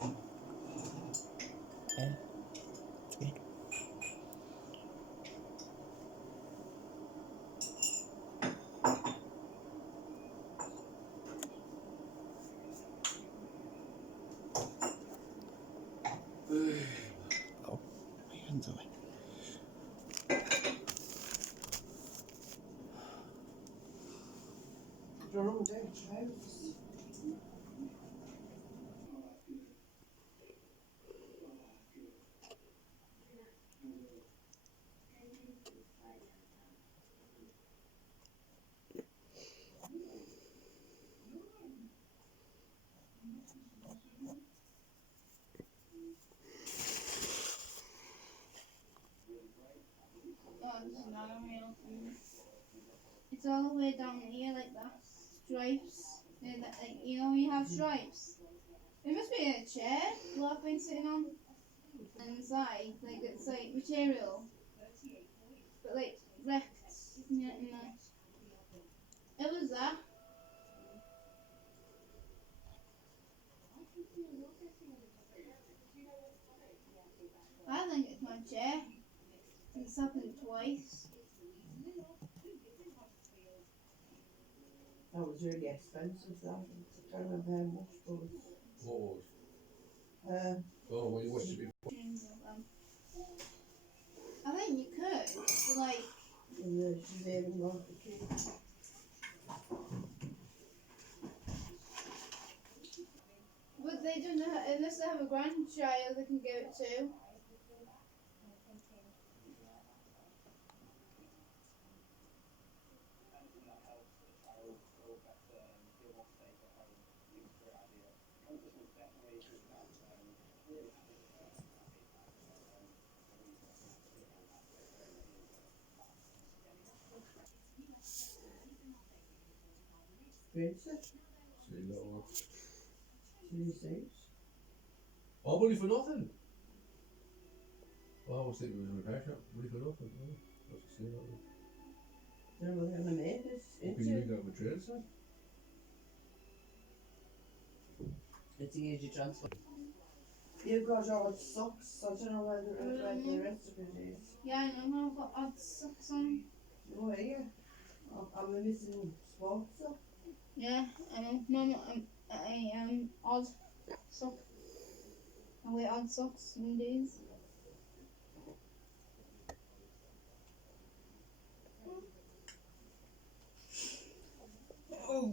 Yeah, it's good. Oh, my hands away. Wrong day, trousers. Oh, this is not a real thing. It's all the way down here, like that. Stripes. Like, you know, you have stripes. It must be a chair what I've been sitting on. And inside, like, it's like material. But, like, wrecked. Yeah, in there. It was that. I think it's my chair. It's happened twice. That was really expensive, that. I can't remember how much, but What was? uh, Oh, well, you watched it before. I think you could, but like, she's even got the key. but they don't know, unless they have a grandchild they can give it to. Princess, See that one. she says. Oh, money for nothing. Oh, I was thinking it was a repair shop. Money for nothing. Oh, what's it say that one? Don't know what they're going to make this What can you into. ring that with trail set? It's the easy transfer. You've got all socks. I don't know where the rest of it is. Yeah, I know, I've got odd socks on. Oh, yeah. I'm missing sports sock. Yeah, I know. Mum, I am odd sock. I wear odd socks some days. Oh.